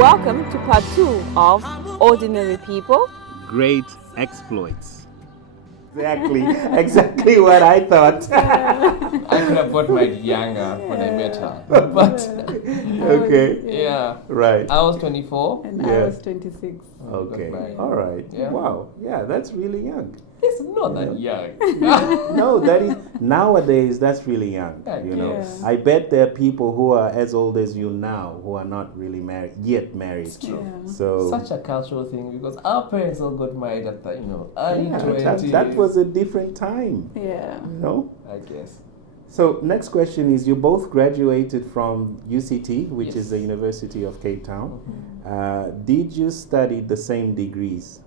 Welcome to part 2 of Ordinary People. Great exploits. Exactly what I thought. I could have got married younger when I met her. But Okay. yeah. Right. I was 24. And I was 26. Okay. married. All right. Yeah. Wow. Yeah, that's really young. It's not that young. No, that is nowadays. That's really young. You know, Yeah. I bet there are people who are as old as you now who are not really married. Yeah. So Such a cultural thing because our parents all got married at the, early yeah, 20s. that was a different time. Yeah. You know. I guess. So next question is: you both graduated from UCT, which Yes. is the University of Cape Town. Mhm. Did you study the same degrees?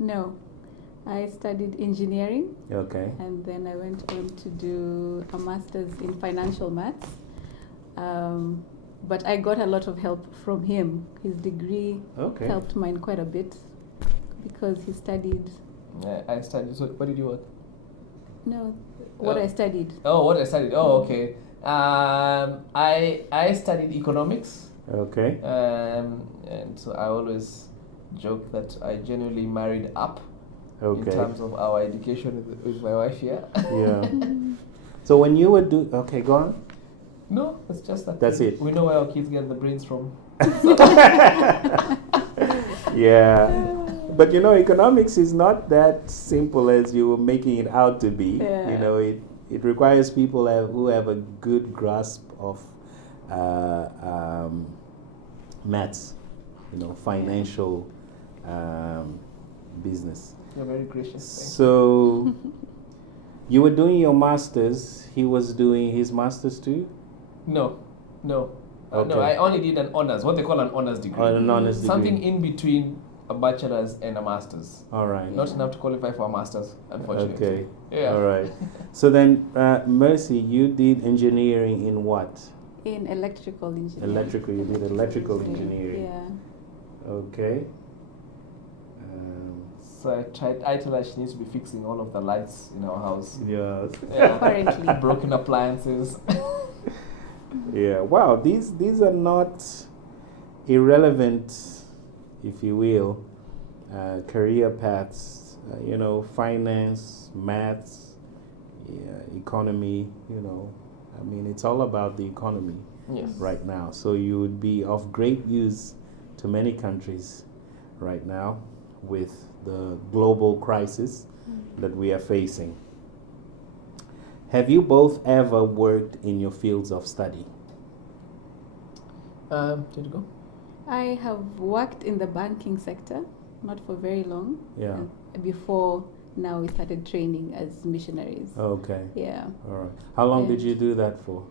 No. I studied engineering Okay. and then I went on to do a master's in financial maths. But I got a lot of help from him. His degree Okay. helped mine quite a bit because he studied. I studied. So, what did you want? No, what I studied. Oh, what I studied. Oh, okay. I studied economics. Okay. And so I always joke that I genuinely married up in Okay. terms of our education with my wife here. Yeah. So when you were okay, go on. No, it's just that That's it. we know where our kids get the brains from. Yeah. But economics is not that simple as you were making it out to be. Yeah. It requires people who have a good grasp of maths, financial business. You're very gracious. Thank So you were doing your masters. He was doing his masters too. you. No. No, Okay. I only did an honors, what they call an honors degree. Or an honors degree. Something in between a bachelor's and a master's. All right. Not enough to qualify for a master's, unfortunately. Okay. Yeah. All right. So then, Mercy, you did engineering in what? In electrical engineering. Electrical. You did electrical engineering. Yeah. Okay. So I told her she needs to be fixing all of the lights in our house. Yes. Yeah. Apparently. Broken appliances. Yeah. Wow. These are not irrelevant, if you will, career paths. Finance, maths, economy. I mean, it's all about the economy Yes. right now. So you would be of great use to many countries right now with the global crisis that we are facing. Have you both ever worked in your fields of study? Did you go? I have worked in the banking sector, not for very long. Yeah. Before now we started training as missionaries. Okay. Yeah. All right. How long did And- you do that for?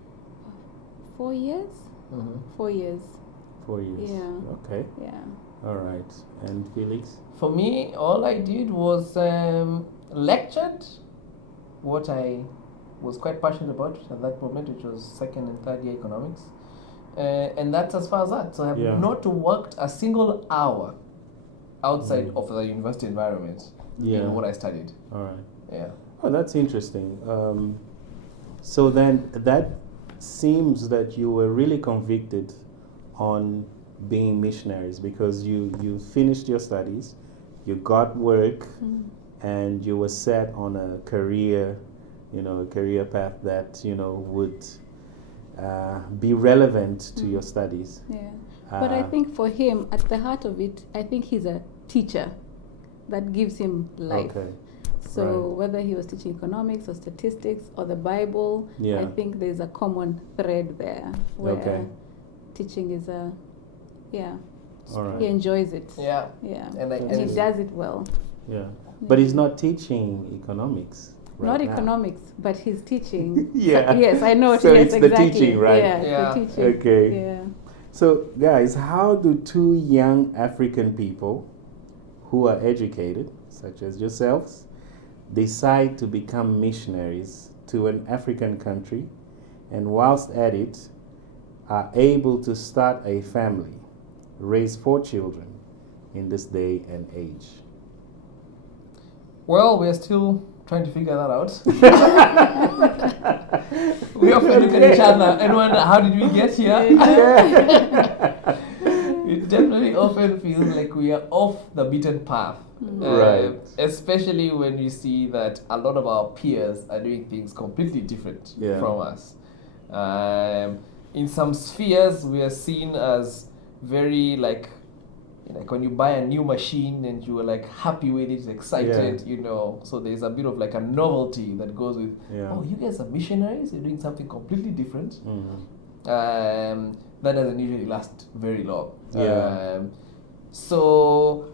4 years? Mm-hmm. 4 years. 4 years. Yeah. Okay. Yeah. All right. And Felix? For me, all I did was lectured what I was quite passionate about at that moment, which was second and third year economics. And that's as far as that. So I have Yeah. not worked a single hour outside Mm. of the university environment Yeah. in what I studied. All right. Yeah. Oh, that's interesting. So then that seems that you were really convicted on being missionaries because you finished your studies, you got work, and you were set on a career path that would be relevant to your studies. Yeah. But I think for him, at the heart of it, I think he's a teacher that gives him life. Okay. So Right. whether he was teaching economics or statistics or the Bible, Yeah. I think there's a common thread there where Okay. teaching is All right. he enjoys it. Yeah. Yeah. And I- And he and- does it well. Yeah. But he's not teaching economics. Right Not now. economics, but he's teaching. Yeah. Yes, I know. So yes, it's the exactly. teaching, right? Yeah, Yeah. the teaching. Okay. Yeah. So, guys, how do two young African people who are educated, such as yourselves, decide to become missionaries to an African country and, whilst at it, are able to start a family, raise 4 children in this day and age? Well, we're still trying to figure that out. We often look at each other and wonder, how did we get here? it definitely often feels like we are off the beaten path. Right. Especially when we see that a lot of our peers are doing things completely different Yeah. from us. In some spheres, we are seen as very like when you buy a new machine and you are like happy with it, excited, So there's a bit of like a novelty that goes with, Yeah. oh, you guys are missionaries, you're doing something completely different. Mm-hmm. That doesn't usually last very long. Yeah. So,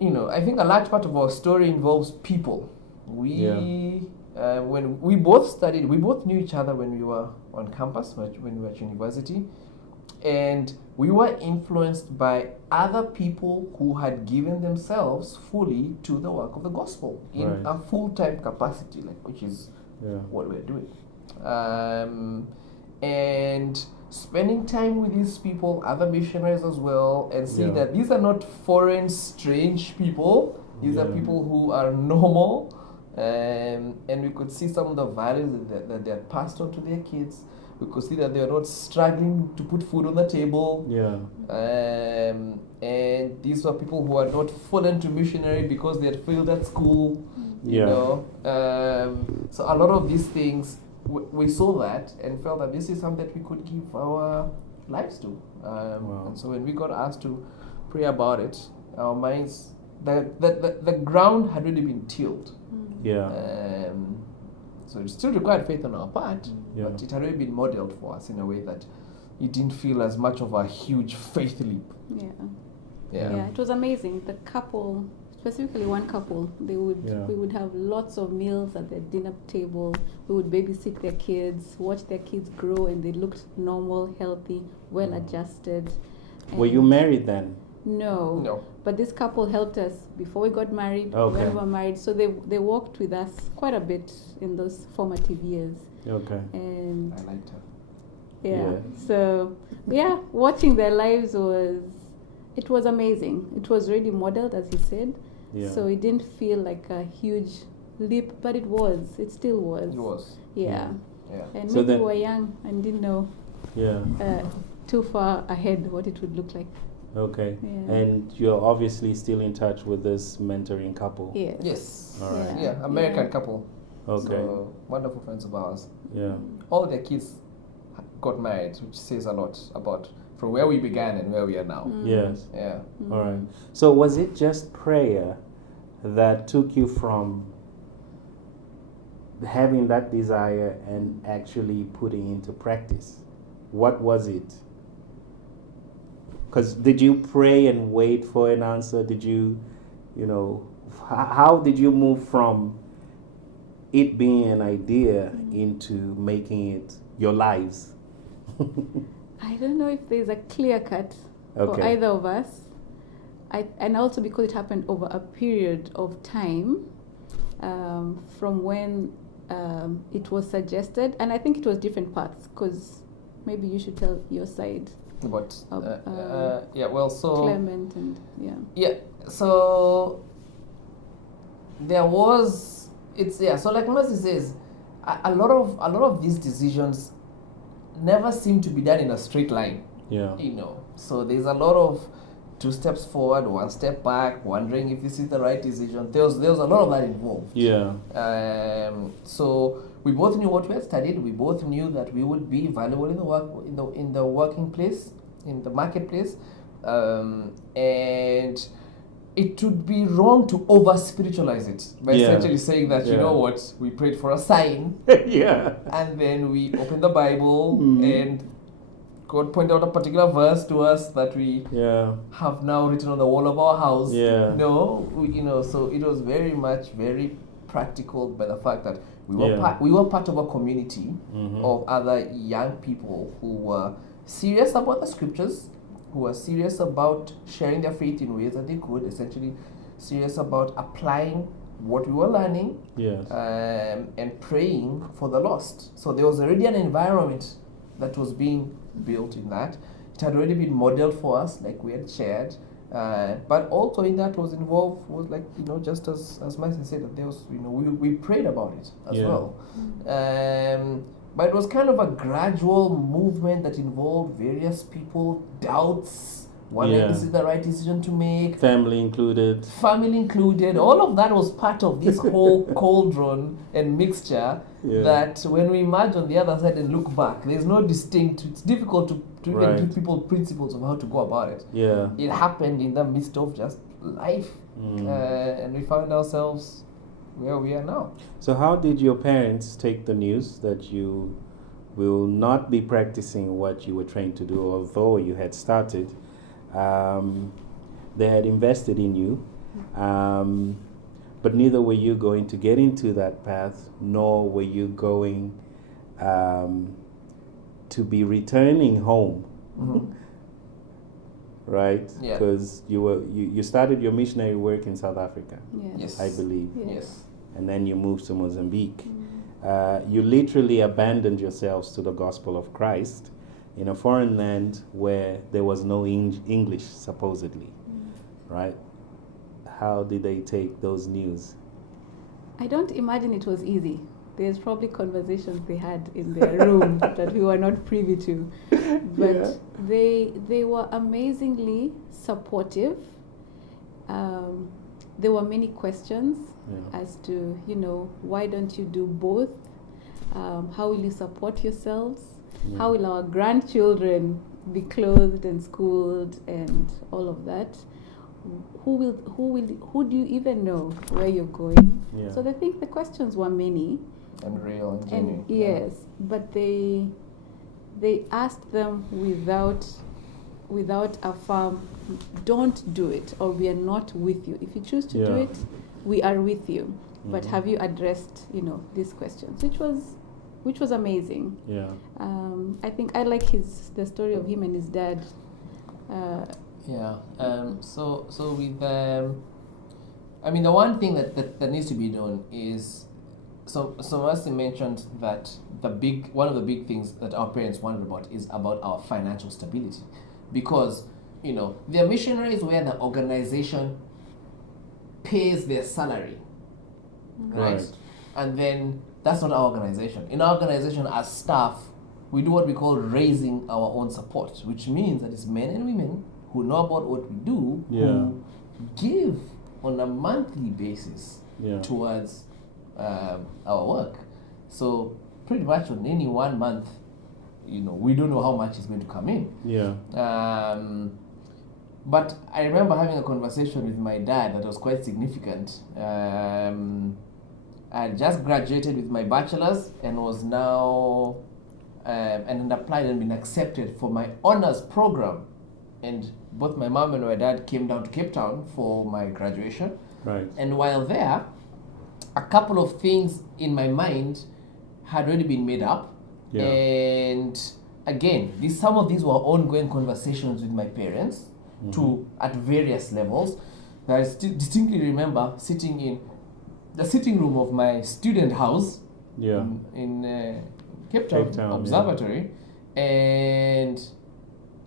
I think a large part of our story involves people. When we both studied, we both knew each other when we were on campus, when we were at university. And we were influenced by other people who had given themselves fully to the work of the gospel in Right. a full-time capacity, which is what we're doing. And spending time with these people, other missionaries as well, and seeing that these are not foreign, strange people. These are people who are normal, and we could see some of the values that they had passed on to their kids. We could see that they are not struggling to put food on the table. Yeah. And these were people who are not fallen to missionary because they had failed at school. So a lot of these things, we saw that and felt that this is something that we could give our lives to. And so when we got asked to pray about it, our minds, the ground had really been tilled. So it still required faith on our part, but it had already been modeled for us in a way that it didn't feel as much of a huge faith leap. Yeah, it was amazing. The couple, specifically one couple, we would have lots of meals at the dinner table. We would babysit their kids, watch their kids grow, and they looked normal, healthy, well adjusted. Were you married then? No. But this couple helped us before we got married, when we were married. So they walked with us quite a bit in those formative years. Okay. And I liked her. Yeah. So watching their lives was amazing. It was really modeled, as he said. Yeah. So it didn't feel like a huge leap, but it was. It still was. It was. Yeah. And So maybe we were young and didn't know Yeah. too far ahead what it would look like. Okay. Yeah. And you're obviously still in touch with this mentoring couple. Yes. All right. Yeah, American couple. Okay. So, wonderful friends of ours. Yeah. All their kids got married, which says a lot about from where we began and where we are now. Yes. Yeah. All right. So was it just prayer that took you from having that desire and actually putting into practice? What was it? Because did you pray and wait for an answer? Did you, how did you move from it being an idea into making it your lives? I don't know if there's a clear cut for Okay. either of us. And also because it happened over a period of time from when it was suggested. And I think it was different paths, because maybe you should tell your side. But so Clement and so there was so like Mercy says, a lot of these decisions never seem to be done in a straight line. So there's a lot of 2 steps forward, 1 step back, wondering if this is the right decision. There was a lot of that involved. So we both knew what we had studied. We both knew that we would be valuable in the working place, in the marketplace, and it would be wrong to over spiritualize it by essentially saying that you know what, we prayed for a sign, and then we opened the Bible and God pointed out a particular verse to us that we have now written on the wall of our house. So it was very practical by the fact that we were part of a community of other young people who were serious about the scriptures, who were serious about sharing their faith in ways that they could, essentially serious about applying what we were learning, and praying for the lost. So there was already an environment that was being built in that. It had already been modeled for us, like we had shared. But also in that was involved was like, just as Martin said, that there was, we prayed about it as well. But it was kind of a gradual movement that involved various people, doubts, whether this is the right decision to make. Family included. All of that was part of this whole cauldron and mixture that when we emerge on the other side and look back, there's no distinct, it's difficult to even give people principles of how to go about it. Yeah. It happened in the midst of just life. And we found ourselves where we are now. So how did your parents take the news that you will not be practicing what you were trained to do, although you had started? They had invested in you, but neither were you going to get into that path, nor were you going to be returning home. Right? Yeah. Because you started your missionary work in South Africa. Yes. I believe. Yes. And then you moved to Mozambique. You literally abandoned yourselves to the gospel of Christ in a foreign land where there was no English, supposedly. Right? How did they take those news? I don't imagine it was easy. There's probably conversations they had in their room that we were not privy to. But they were amazingly supportive. There were many questions as to, why don't you do both? How will you support yourselves? How will our grandchildren be clothed and schooled and all of that? Who do you even know where you're going? So I think the questions were many. And real and genuine. Yes, but they asked them without a firm, don't do it, or we are not with you. If you choose to do it, we are with you. But have you addressed, these questions, which was amazing. Yeah. I think I like the story of him and his dad. So with the one thing that needs to be done is, so as you mentioned that one of the big things that our parents wondered about is about our financial stability, because they're missionaries where the organization pays their salary, right? And then that's not our organization. In our organization, as staff, we do what we call raising our own support, which means that it's men and women who know about what we do, who give on a monthly basis towards our work. So pretty much on any 1 month, we don't know how much is going to come in. But I remember having a conversation with my dad that was quite significant. I had just graduated with my bachelor's and was now and applied and been accepted for my honors program. And both my mom and my dad came down to Cape Town for my graduation. Right. And while there, a couple of things in my mind had already been made up. And again, some of these were ongoing conversations with my parents at various levels. I still distinctly remember sitting in the sitting room of my student house in Cape Town Observatory and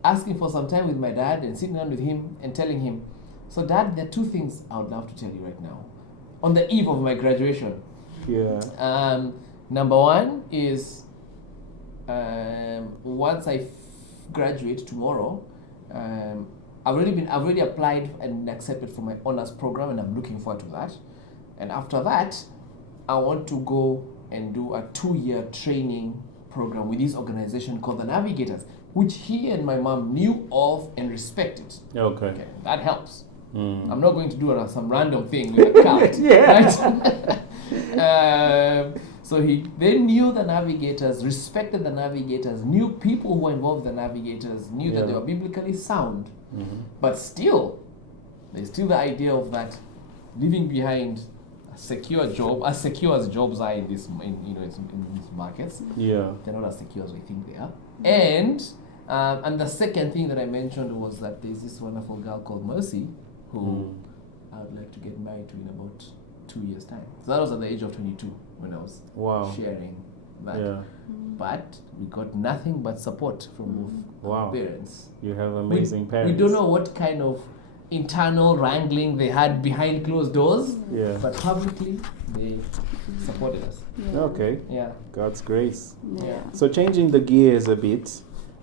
asking for some time with my dad and sitting down with him and telling him, so Dad, there are two things I would love to tell you right now on the eve of my graduation. Number one is once I graduate tomorrow, I've already applied and accepted for my honors program, and I'm looking forward to that. And after that, I want to go and do a 2-year training program with this organization called the Navigators, which he and my mom knew of and respected. Okay, that helps. I'm not going to do some random thing with a cult, right? So they knew the Navigators, respected the Navigators, knew people who were involved in the Navigators, knew that they were biblically sound. But still, there's still the idea of that leaving behind a secure job, as secure as jobs are in these markets. They're not as secure as we think they are. And the second thing that I mentioned was that there's this wonderful girl called Mercy who I would like to get married to in about 2 years' time. So that was at the age of 22 when I was sharing that. But we got nothing but support from both parents. You have amazing parents. We don't know what kind of internal wrangling they had behind closed doors, but publicly they supported us. Yeah. Okay. Yeah. God's grace. Yeah. So changing the gears a bit,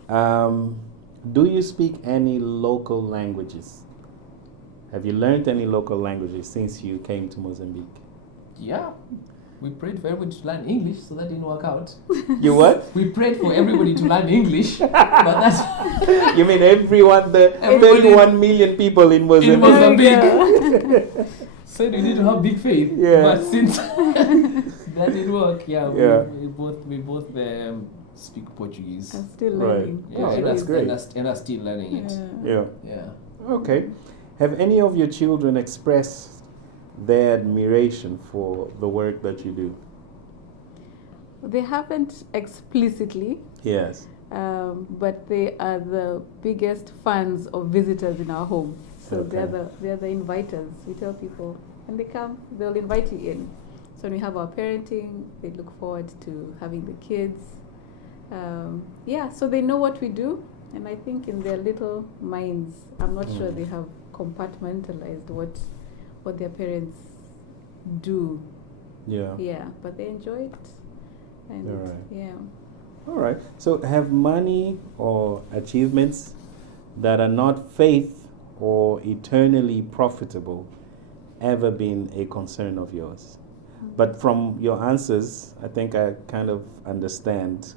do you speak any local languages? Have you learned any local languages since you came to Mozambique? Yeah. We prayed for everybody to learn English, so that didn't work out. You what? We prayed for everybody to learn English, but that's You mean everyone, the Everybody 31 million people in Mozambique? in Mozambique. Said we need to have big faith, Yeah. but since that didn't work, Yeah. we both speak Portuguese. I'm still Right. learning. Yeah, Oh, and that's are- great. and are still learning it. Yeah. Yeah. Yeah. Okay. Have any of your children expressed their admiration for the work that you do? They haven't explicitly, Yes. but they are the biggest fans of visitors in our home. So Okay. they're the inviters. We tell people when they come, they'll invite you in. So when we have our parenting, they look forward to having the kids. Yeah, so they know what we do, and I think in their little minds, I'm not sure they have compartmentalized what their parents do. Yeah. Yeah, but they enjoy it, and All right. yeah. All right. So have money or achievements that are not faith or eternally profitable ever been a concern of yours? But from your answers, I think I kind of understand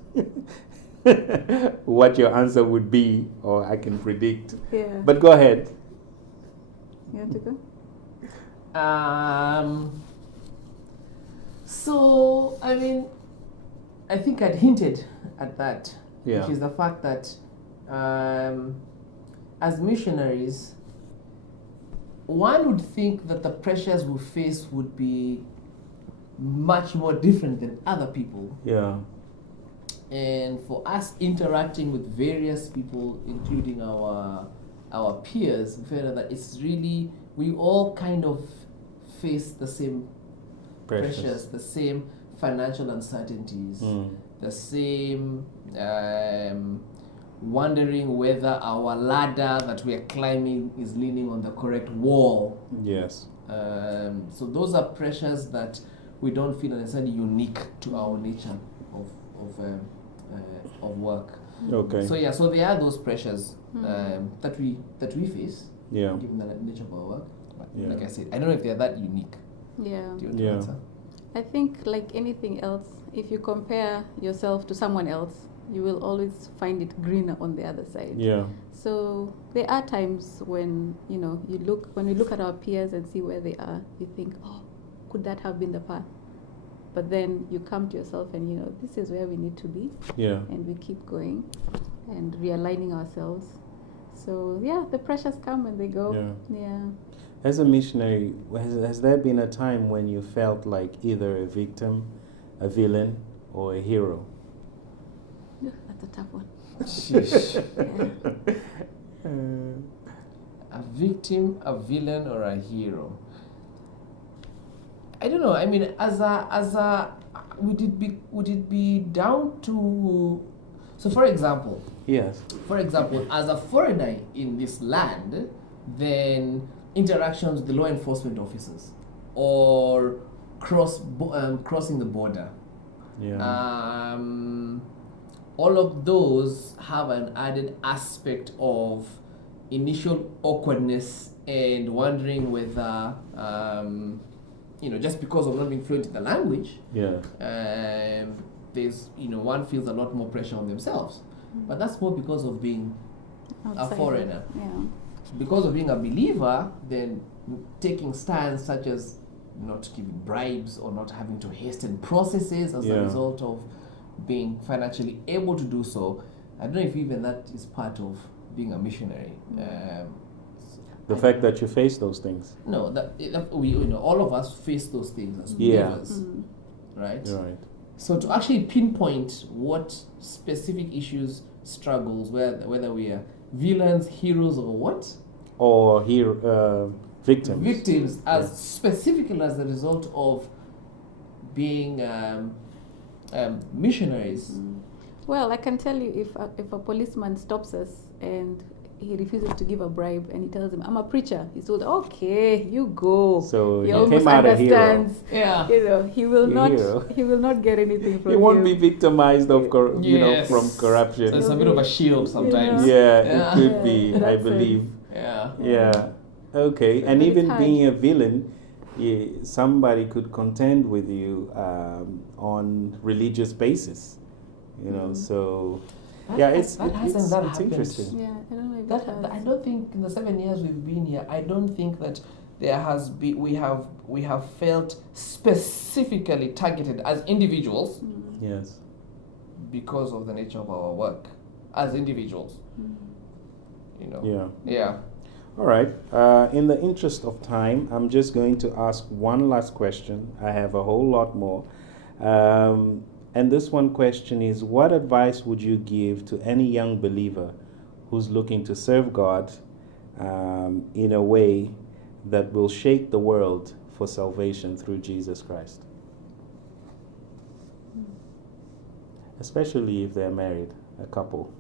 what your answer would be, or I can predict. Yeah. But go ahead. You want to go? So I mean, I think I'd hinted at that, Yeah. which is the fact that as missionaries, one would think that the pressures we face would be much more different than other people. Yeah. And for us interacting with various people, including our peers, we feel that it's really, we all kind of face the same pressures, the same financial uncertainties, the same wondering whether our ladder that we are climbing is leaning on the correct wall. Yes. So those are pressures that we don't feel are necessarily unique to our nature of work. Okay. So yeah, so there are those pressures that we face, Yeah. given the nature of our work. But Yeah. like I said, I don't know if they're that unique. Yeah. Do you want to Yeah. answer? I think like anything else, if you compare yourself to someone else, you will always find it greener on the other side. Yeah. So there are times when, you know, when we look at our peers and see where they are, you think, oh, could that have been the path? But then you come to yourself and, you know, this is where we need to be. Yeah. And we keep going and realigning ourselves. So yeah, the pressures come and they go. Yeah. Yeah. As a missionary, has there been a time when you felt like either a victim, a villain, or a hero? That's a tough one. Sheesh. Yeah. A victim, a villain, or a hero? I don't know. I mean, would it be down to? So, for example, Yes. as a foreigner in this land, then interactions with the law enforcement officers or crossing the border, Yeah. all of those have an added aspect of initial awkwardness and wondering whether, just because of not being fluent in the language, Yeah. there's, one feels a lot more pressure on themselves. But that's more because of being Outsider. a foreigner. Yeah. Because of being a believer, then taking stands such as not giving bribes or not having to hasten processes as a Yeah. result of being financially able to do so. I don't know if even that is part of being a missionary. The fact that you face those things. No, all of us face those things as Yeah. believers, right? Right. So to actually pinpoint what specific issues, struggles, whether we are villains, heroes, or what, Or victims. victims, as specifically as a result of being missionaries. Well, I can tell you if a policeman stops us and he refuses to give a bribe, and he tells him, "I'm a preacher." He's told, "Okay, you go." So he he almost came out a hero. understands. Yeah. You know, he will Hero. not. He will not get anything from He won't you. be victimized of, Yes. from corruption. So it's a bit of a shield sometimes. Yeah, Yeah. it could Yeah, be, in I that believe. Yeah. Yeah. Okay. So And it's even hard. being a villain, somebody could contend with you on religious basis. So it's interesting. Yeah, I don't know if That I don't think in the 7 years we've been here, I don't think that there has been we have felt specifically targeted as individuals Yes. because of the nature of our work as individuals. Yeah. Yeah. All right. In the interest of time, I'm just going to ask one last question. I have a whole lot more. And this one question is, what advice would you give to any young believer who's looking to serve God in a way that will shake the world for salvation through Jesus Christ? Especially if they're married, a couple.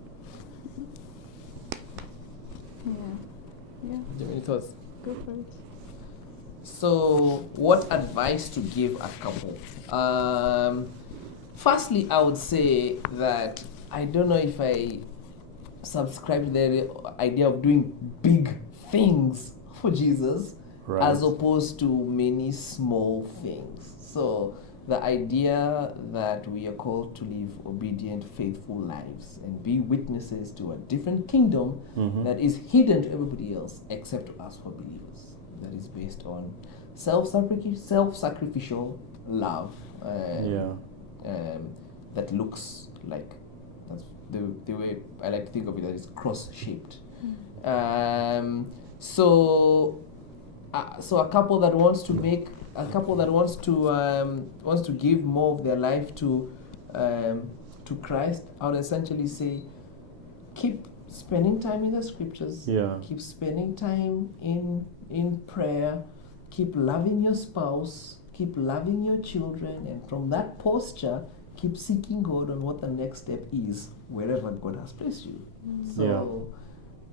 Yeah. Do you have any thoughts? Go for it. So, what advice to give a couple? Firstly, I would say that I don't know if I subscribe to the idea of doing big things for Jesus as opposed to many small things. So, the idea that we are called to live obedient, faithful lives and be witnesses to a different kingdom that is hidden to everybody else except to us for believers. That is based on self-sacrificial love. That looks like, that's the way I like to think of it, that is cross-shaped. So a couple that wants to give more of their life to Christ, I would essentially say, keep spending time in the scriptures. Keep spending time in prayer. Keep loving your spouse. Keep loving your children, and from that posture, keep seeking God on what the next step is wherever God has placed you. So,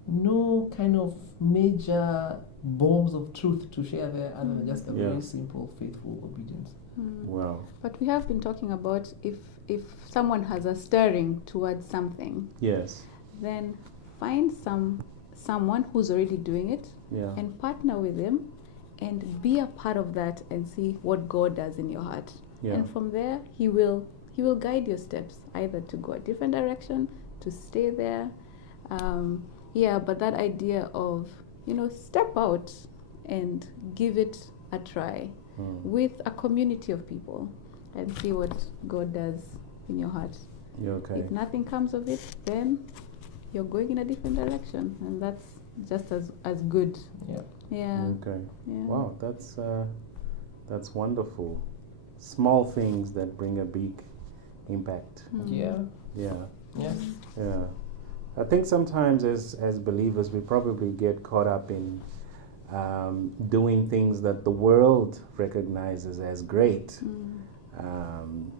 no kind of major bombs of truth to share there other than just a very simple, faithful obedience. Wow. But we have been talking about if someone has a stirring towards something, then find someone who's already doing it and partner with them and be a part of that and see what God does in your heart. And from there, He will guide your steps, either to go a different direction, to stay there. But that idea of, step out and give it a try with a community of people and see what God does in your heart. If nothing comes of it, then you're going in a different direction, and that's just as good. Wow, that's wonderful. Small things that bring a big impact. I think sometimes as believers we probably get caught up in doing things that the world recognizes as great.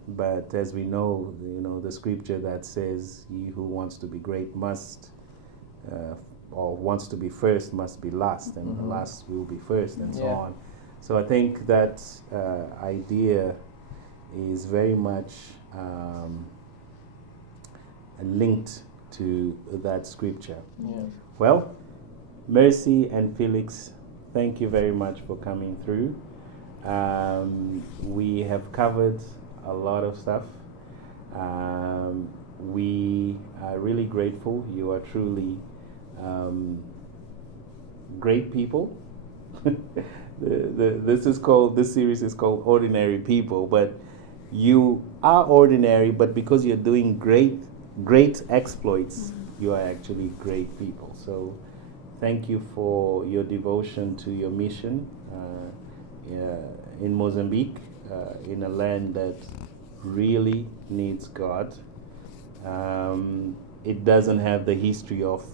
But as we know, the scripture that says, "He who wants to be great must, or wants to be first must be last, and the last will be first," and so on. So I think that idea is very much linked to that scripture. Well, Mercy and Felix, thank you very much for coming through. We have covered a lot of stuff. We are really grateful. You are truly great people. This series is called Ordinary People, but you are ordinary, but because you're doing great exploits, you are actually great people. So thank you for your devotion to your mission in Mozambique, in a land that really needs God. It doesn't have the history of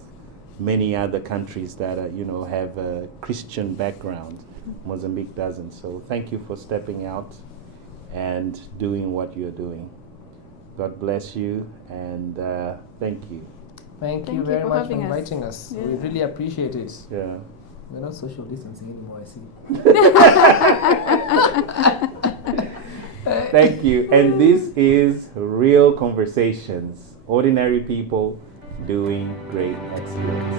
many other countries that have a Christian background. Mozambique doesn't. So thank you for stepping out and doing what you're doing. God bless you, and thank you. Thank you very for much for having us. inviting us. Yeah. We really appreciate it. Yeah. We're not social distancing anymore, I see. Thank you. And this is Real Conversations. Ordinary people doing great exploits.